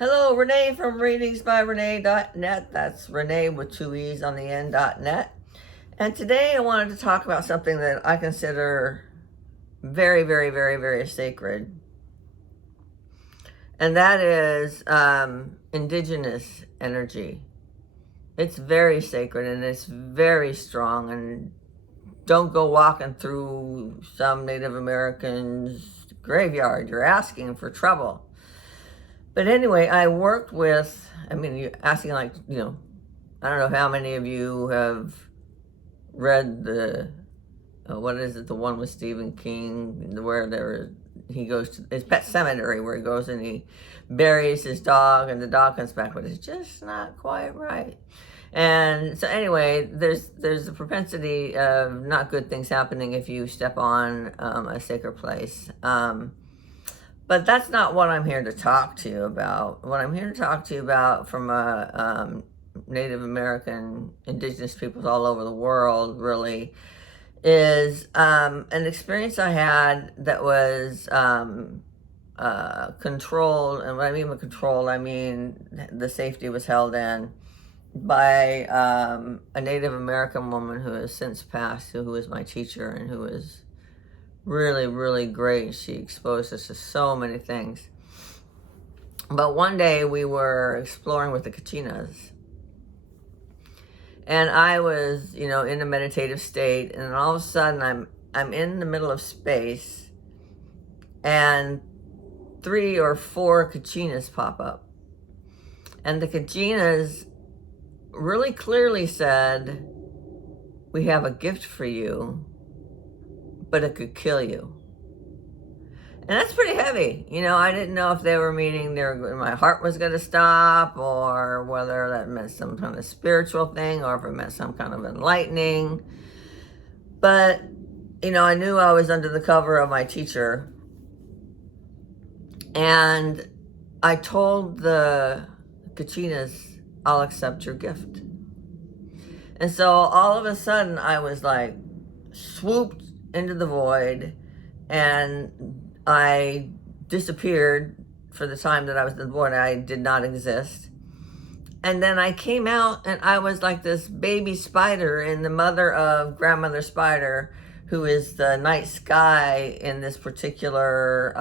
Hello, Renee from readingsbyrenee.net. That's Renee with two E's on the end.net. And today I wanted to talk about something that I consider very, very, very, very sacred. And that is indigenous energy. It's very sacred and it's very strong. And don't go walking through some Native American's graveyard. You're asking for trouble. But anyway, I worked with, you're asking I don't know how many of you have read what is it, the one with Stephen King, where he goes to his pet cemetery, where he goes and he buries his dog and the dog comes back, but it's just not quite right. And so anyway, there's a propensity of not good things happening if you step on a sacred place. But that's not what I'm here to talk to you about. What I'm here to talk to you about from a Native American, indigenous peoples all over the world, really, is an experience I had that was controlled. And when I mean by controlled, I mean the safety was held in by a Native American woman who has since passed, who was my teacher and who was really, really great. She exposed us to so many things. But one day we were exploring with the Kachinas. And I was, in a meditative state, and all of a sudden I'm in the middle of space, and 3 or 4 Kachinas pop up. And the Kachinas really clearly said, "We have a gift for you, but it could kill you." And that's pretty heavy. I didn't know if they were meaning my heart was going to stop, or whether that meant some kind of spiritual thing, or if it meant some kind of enlightening. But, I knew I was under the cover of my teacher. And I told the Kachinas, "I'll accept your gift." And so all of a sudden I was like swooped into the void, and I disappeared for the time that I was in the void. I did not exist. And then I came out, and I was like this baby spider in the mother of grandmother spider, who is the night sky in this particular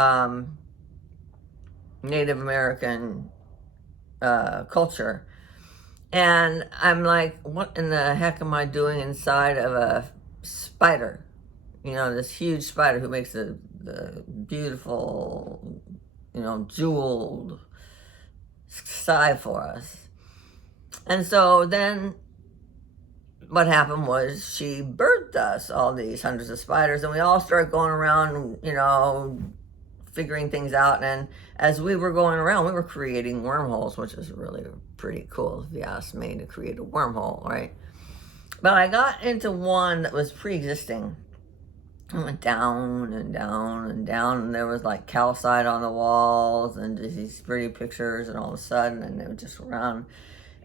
Native American culture. And I'm like, what in the heck am I doing inside of a spider? This huge spider who makes the beautiful, jeweled sky for us. And so then what happened was she birthed us, all these hundreds of spiders, and we all started going around, figuring things out. And as we were going around, we were creating wormholes, which is really pretty cool, if you ask me, to create a wormhole, right? But I got into one that was pre-existing. I went down and down and down, and there was like calcite on the walls and these pretty pictures, and all of a sudden, and they were just around.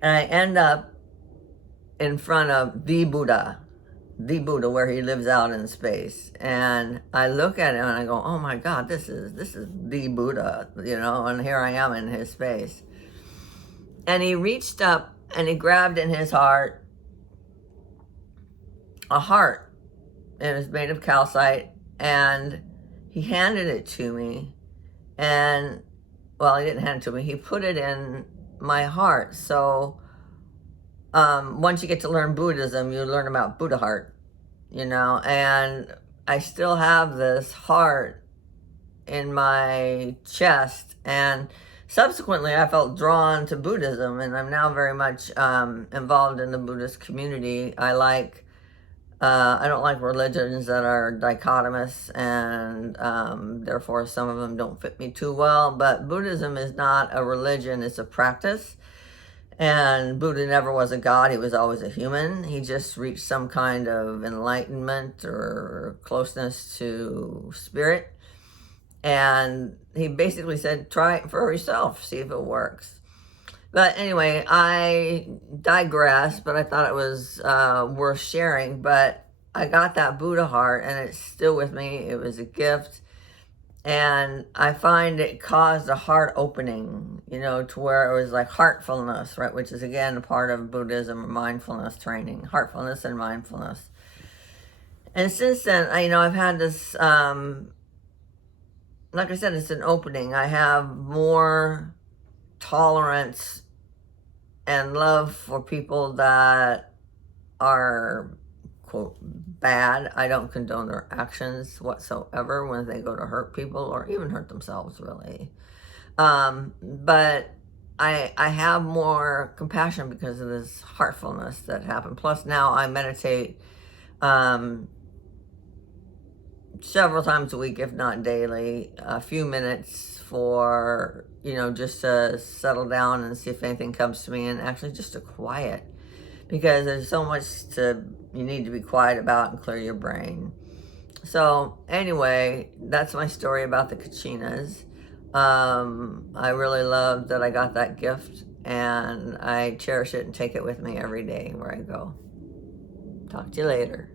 And I end up in front of the Buddha, where he lives out in space. And I look at him and I go, "Oh my God, this is the Buddha," and here I am in his space. And he reached up and he grabbed in his heart a heart. It was made of calcite, and he handed it to me. And, well, he didn't hand it to me. He put it in my heart. So once you get to learn Buddhism, you learn about Buddha heart, and I still have this heart in my chest. And subsequently, I felt drawn to Buddhism, and I'm now very much involved in the Buddhist community. I don't like religions that are dichotomous, and therefore some of them don't fit me too well. But Buddhism is not a religion, it's a practice. And Buddha never was a god, he was always a human. He just reached some kind of enlightenment or closeness to spirit. And he basically said, try it for yourself, see if it works. But anyway, I digress, but I thought it was worth sharing. But I got that Buddha heart, and it's still with me. It was a gift. And I find it caused a heart opening, to where it was like heartfulness, right? Which is again a part of Buddhism, mindfulness training, heartfulness and mindfulness. And since then, I've had this, like I said, it's an opening. I have more tolerance and love for people that are, quote, bad. I don't condone their actions whatsoever when they go to hurt people or even hurt themselves, really. But I have more compassion because of this heartfulness that happened. Plus, now I meditate several times a week, if not daily, a few minutes for, just to settle down and see if anything comes to me, and actually just to quiet, because there's so much you need to be quiet about and clear your brain. So anyway, that's my story about the Kachinas. I really love that I got that gift, and I cherish it and take it with me every day where I go. Talk to you later.